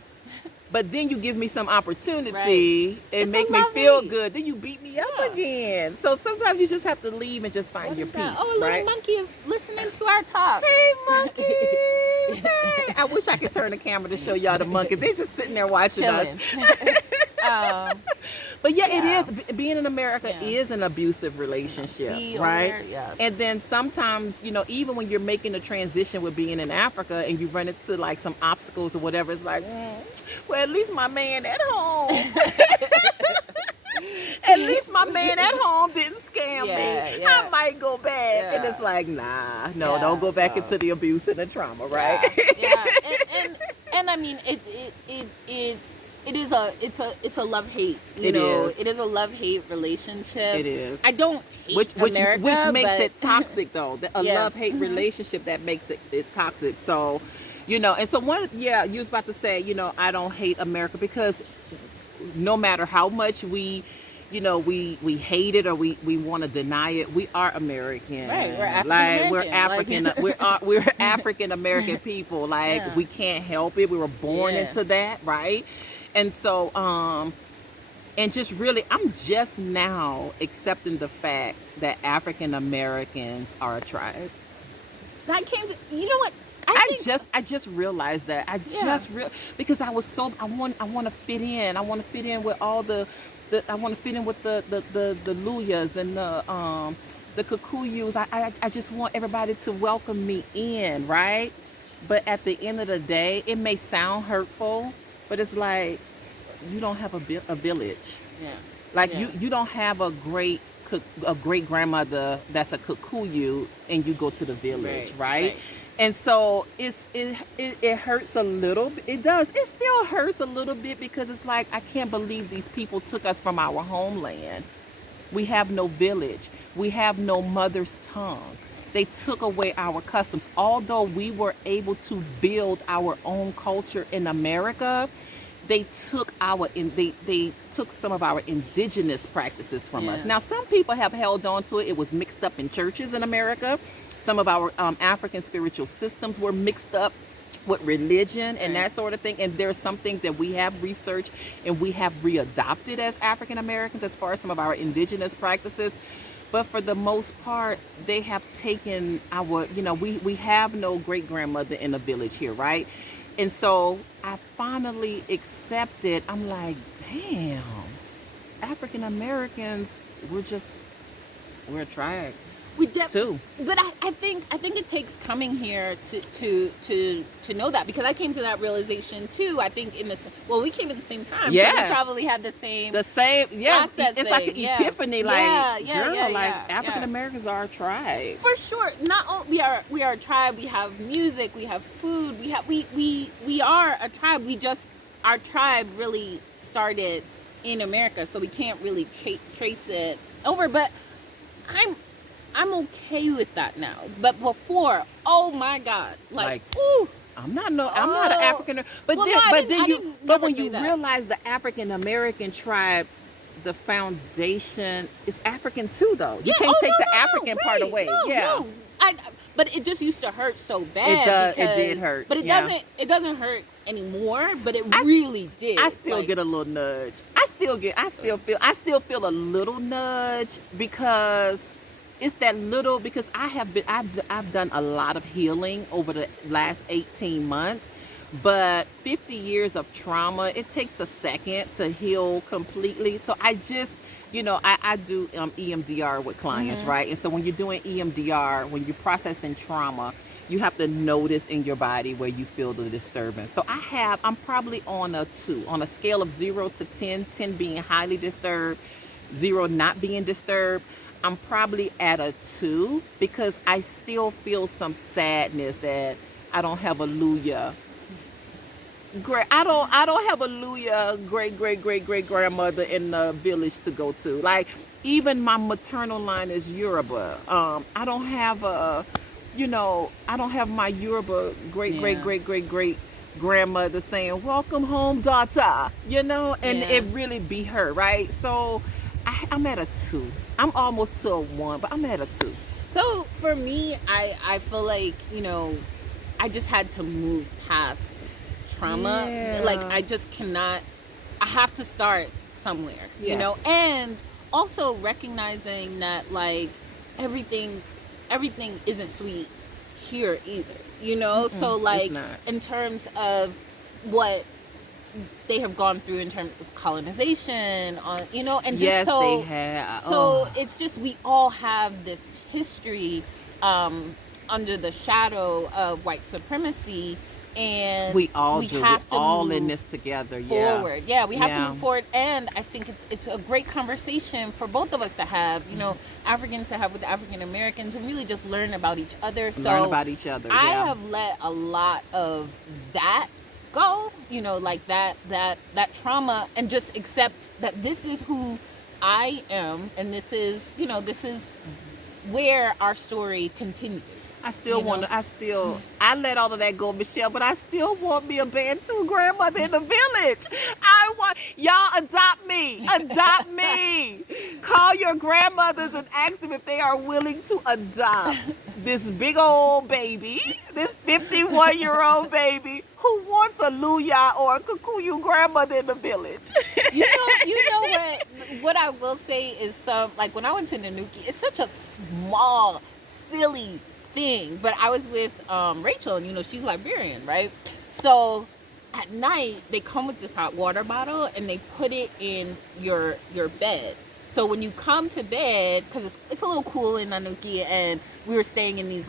but then you give me some opportunity and make me feel good. Then you beat me up again. So sometimes you just have to leave and just find your peace. Oh, a little monkey is listening to our talk. Hey, monkeys! Hey. I wish I could turn the camera to show y'all the monkeys. They're just sitting there watching us. But it is, being in America is an abusive relationship, right? Yes. And then sometimes, you know, even when you're making a transition with being in Africa and you run into like some obstacles or whatever, it's like, well, at least my man at home. At least my man at home didn't scam me. I might go back. And it's like, don't go back into the abuse and the trauma, right? And I mean, it's a love-hate, you know. It is a love-hate relationship. It is. I don't hate America, which makes it toxic, though. A love-hate relationship that makes it toxic. So, you know, and so you was about to say, you know, I don't hate America because no matter how much we hate it or we want to deny it, we are American. Right, we're African American. We're African American people. Like, we can't help it. We were born into that, right? And so, and just really, I'm just now accepting the fact that African Americans are a tribe. That came to, you know what? I just realized that. Because I want to fit in. I want to fit in with all I want to fit in with the Luyas and the Kikuyus. I just want everybody to welcome me in, right? But at the end of the day, it may sound hurtful, but it's like, you don't have a village. Yeah. Like, you don't have a great grandmother that's a Kikuyu and you go to the village, right? And so it hurts a little. It does. It still hurts a little bit because it's like, I can't believe these people took us from our homeland. We have no village. We have no mother's tongue. They took away our customs. Although we were able to build our own culture in America, they took they took some of our indigenous practices from us. Now, some people have held on to it. It was mixed up in churches in America. Some of our African spiritual systems were mixed up with religion and that sort of thing. And there are some things that we have researched and we have readopted as African Americans as far as some of our indigenous practices. But for the most part, they have taken we have no great grandmother in a village here, right? And so I finally accepted. I'm like, damn, African Americans, we're a tribe. We too. But I think it takes coming here to know that, because I came to that realization too. I think we came at the same time. Yeah, so we probably had the same. Yes, it's like an epiphany. Like, African Americans are a tribe for sure. Not only we are a tribe. We have music. We have food. We are a tribe. Our tribe really started in America, so we can't really trace it over. But I'm okay with that now. But before, oh my God, ooh. I'm not an African, but when you realize the African American tribe, the foundation is African too, though. You can't take the African part away. But it just used to hurt so bad. It did hurt. But it doesn't hurt anymore. But it really did. I still get a little nudge. I still feel a little nudge because. It's that little, because I've done a lot of healing over the last 18 months, but 50 years of trauma, it takes a second to heal completely. So I just, I do EMDR with clients, right? And so when you're doing EMDR, when you're processing trauma, you have to notice in your body where you feel the disturbance. So I'm probably on a 2, on a scale of 0 to 10, 10 being highly disturbed, 0 not being disturbed. I'm probably at a 2 because I still feel some sadness that I don't have a Luya. I don't have a Luya great grandmother in the village to go to. Like, even my maternal line is Yoruba. I don't have I don't have my Yoruba great grandmother saying, "Welcome home, daughter," and it really be her, right? So I'm at a 2. I'm almost to a 1, but I'm at a 2. So for me, I feel like, I just had to move past trauma. Yeah. Like, I just cannot, I have to start somewhere, Yes. and also recognizing that, like, everything isn't sweet here either, so, like, it's not. in terms of what they have gone through in terms of colonization and just Yes, so they have. so it's just, we all have this history under the shadow of white supremacy, and we all do. have We're to all move in this together. forward. Yeah, we have to Yeah. move forward, and I think it's a great conversation for both of us to have, Africans to have with African Americans, and really just learn about each other. So Learn about each other. I yeah. have let a lot of that go, like that trauma, and just accept that this is who I am, and this is where our story continues. I still want to, I let all of that go, Michelle, but I still want me a Bantu grandmother in the village. Y'all adopt me. Adopt me. Call your grandmothers and ask them if they are willing to adopt this big old baby, this 51-year-old baby who wants a Luya or a Kikuyu grandmother in the village. You know what I will say is, like, when I went to Nanuki, it's such a small, silly thing, but I was with Rachel, and she's Liberian, right? So at night they come with this hot water bottle and they put it in your bed. So when you come to bed, because it's a little cool in Nanuki, and we were staying in this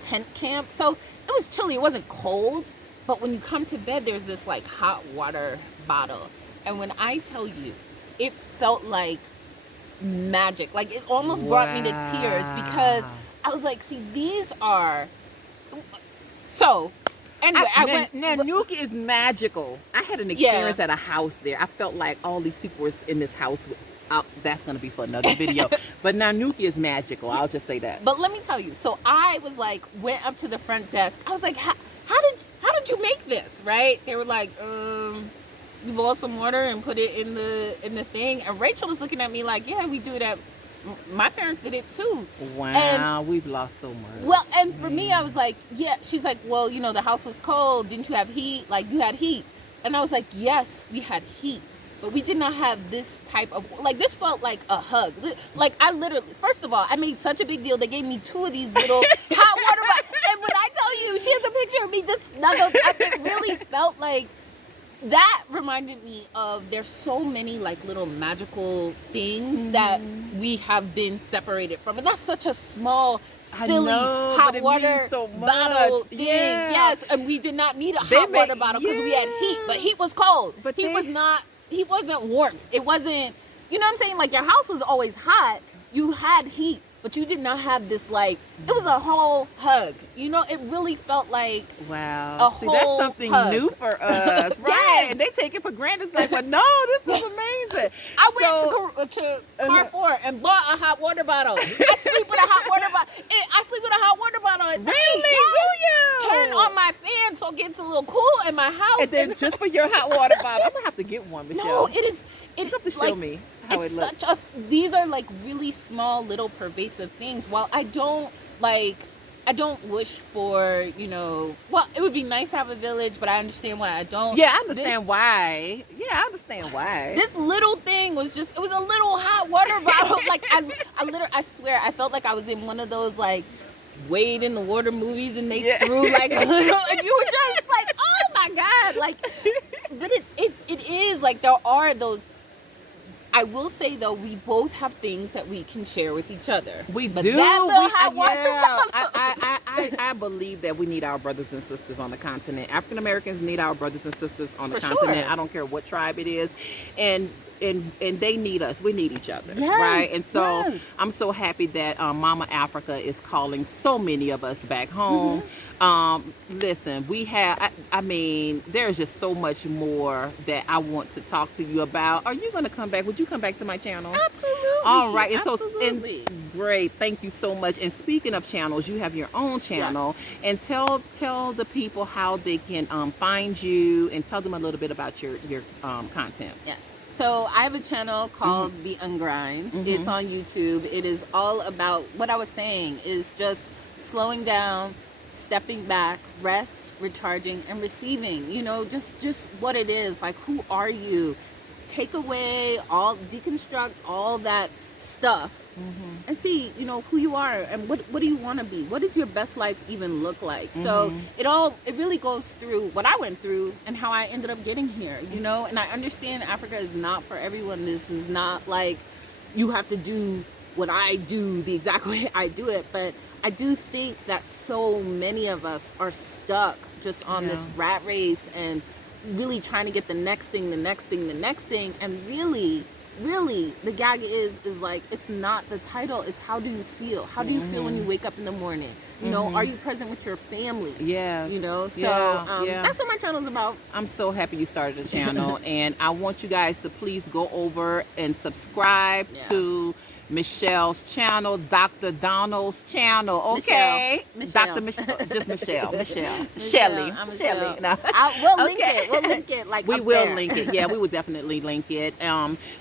tent camp, so it was chilly. It wasn't cold, but when you come to bed, there's this like hot water bottle, and when I tell you, it felt like magic. Like, it almost brought me to tears, because I was like, see, these are... So, anyway, I went... Nanuki is magical. I had an experience at a house there. I felt like all these people were in this house. That's going to be for another video. But Nanuki is magical. I'll just say that. But let me tell you. So I was like, went up to the front desk. I was like, how did you make this, right? They were like, you boil some water and put it in the thing. And Rachel was looking at me like, yeah, we do that. My parents did it too. Wow, we've lost so much. Well, and for me, I was like, yeah. She's like, well, the house was cold. Didn't you have heat? Like, you had heat. And I was like, yes, we had heat. But we did not have this type of, like, this felt like a hug. Like, I literally, first of all, I made such a big deal. They gave me 2 of these little hot water bottles. And when I tell you, she has a picture of me just snuggled up, it really felt like, that reminded me of, there's so many like little magical things that we have been separated from, and that's such a small, silly hot water bottle thing. Yeah. Yes, and we did not need a hot water bottle because we had heat, but heat was cold. But heat wasn't warmth. It wasn't, you know what I'm saying? Like, your house was always hot. You had heat, but you did not have this, like, it was a whole hug. It really felt like wow. See, that's something new for us, right? Yes. And they take it for granted. It's like, well, no, this is amazing. I went to Carrefour and bought a hot water bottle. I sleep with a hot water bottle. At night. Really? Do you? Turn on my fan so it gets a little cool in my house. And then just for your hot water bottle, I'm gonna have to get one, Michelle. No, it is. You have to show me how it looks. These are like really small, little pervasive things. While I don't wish for, well, it would be nice to have a village, but I understand why I don't. Yeah, I understand why. Yeah, I understand why. This little thing was just, it was a little hot water bottle. Like, I swear, I felt like I was in one of those, like, Wade in the Water movies, and they threw, like, a little, and you were just like, oh my God. Like, but it is, like, there are those. I will say, though, we both have things that we can share with each other. We but do. I believe that we need our brothers and sisters on the continent. African Americans need our brothers and sisters on the continent. Sure. I don't care what tribe it is. And and they need us. We need each other, Yes, right? And so yes. I'm so happy that Momma Africa is calling so many of us back home. Listen, we have, I mean, there's just so much more that I want to talk to you about. Are you going to come back? Would you come back to my channel? Absolutely. All right. And Absolutely. great. Thank you so much. And speaking of channels, you have your own channel. And tell the people how they can find you, and tell them a little bit about your content. Yes. So I have a channel called The Ungrind. It's on YouTube. It is all about what I was saying, is just slowing down, stepping back, rest, recharging, and receiving. You know, just what it is. Like, who are you? Take away deconstruct all that stuff, and see, you know, who you are and what do you want to be? What does your best life even look like? So it really goes through what I went through and how I ended up getting here, you know. And I understand Africa is not for everyone. This is not like you have to do what I do the exact way I do it, but I do think that so many of us are stuck just on this rat race and really trying to get the next thing, and really the gag is like, it's not the title, it's how do you feel? How do you feel when you wake up in the morning? You know, are you present with your family? Yes. You know, so that's what my channel's about. I'm so happy you started a channel, and I want you guys to please go over and subscribe to Michelle's channel, Dr. Donald's channel, okay? Michelle. Just Michelle. Shelly. No. We'll link it. We'll link it. Like, we up will there. link it. Yeah, we will definitely link it.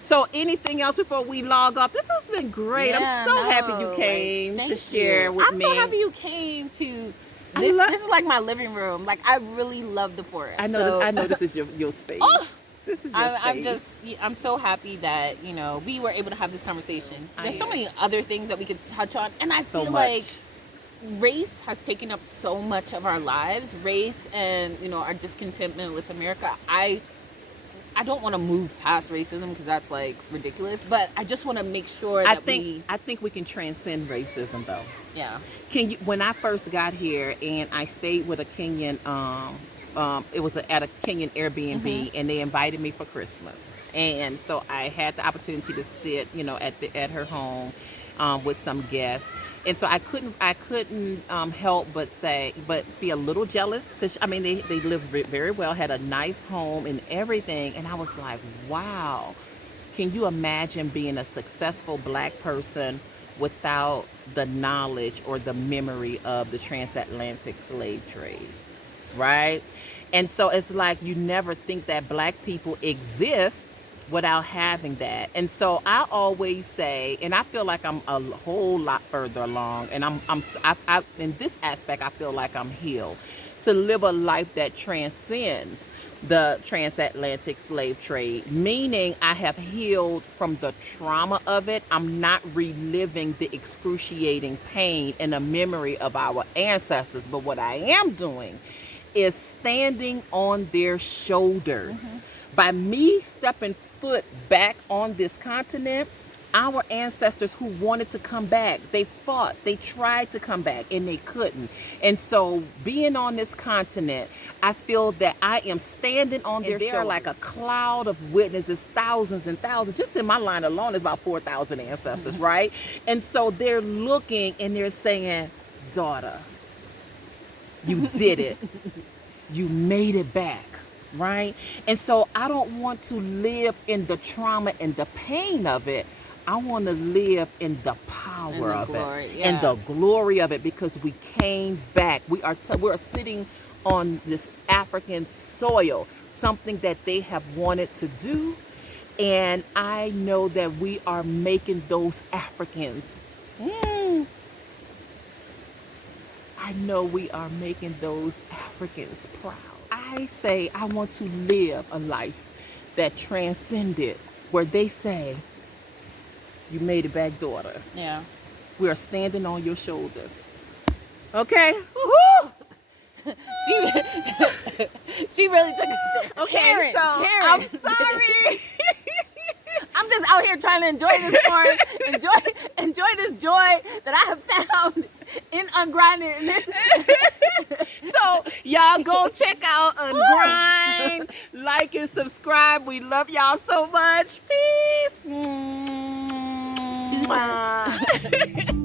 So anything else before we log off? This has been great. Yeah, I'm so happy you came to share with I'm me. so happy you came to this. This is like my living room. Like, I really love the forest. I know this is your space. Oh! This is your space. I'm so happy that, you know, we were able to have this conversation. There's so many other things that we could touch on, and I feel like race has taken up so much of our lives. Race and, you know, our discontentment with America. I don't want to move past racism because that's like ridiculous, but I just want to make sure that I think we can transcend racism though. Yeah. When I first got here and I stayed with a Kenyan it was at a Kenyan Airbnb, and they invited me for Christmas, and so I had the opportunity to sit, you know, at her home with some guests, and so I couldn't help but be a little jealous, because I mean they lived very well, had a nice home and everything, and I was like, wow, can you imagine being a successful black person without the knowledge or the memory of the transatlantic slave trade? Right? And so it's like you never think that black people exist without having that. And so I always say, and I feel like I'm a whole lot further along, and I in this aspect I feel like I'm healed to live a life that transcends the transatlantic slave trade, meaning I have healed from the trauma of it. I'm not reliving the excruciating pain and the memory of our ancestors, but what I am doing is standing on their shoulders. By me stepping foot back on this continent, our ancestors who wanted to come back, they fought, they tried to come back, and they couldn't. And so being on this continent, I feel that I am standing on their shoulders. Like a cloud of witnesses, thousands and thousands. Just in my line alone, there's about 4,000 ancestors, right? And so they're looking and they're saying, daughter, you did it. You made it back, right? And so I don't want to live in the trauma and the pain of it. I want to live in the power of it and the glory of it, because we came back. We're sitting on this African soil, something that they have wanted to do. And I know that we are making those Africans I know we are making those Africans proud. I say I want to live a life that transcended, where they say, you made it back, daughter. Yeah. We are standing on your shoulders. Okay? Woo! She really took a step. Okay, Karen. I'm sorry. I'm just out here trying to enjoy this forest, enjoy this joy that I have found in Ungrinding. So So y'all go check out Ungrind, like and subscribe. We love y'all so much. Peace. Mwah.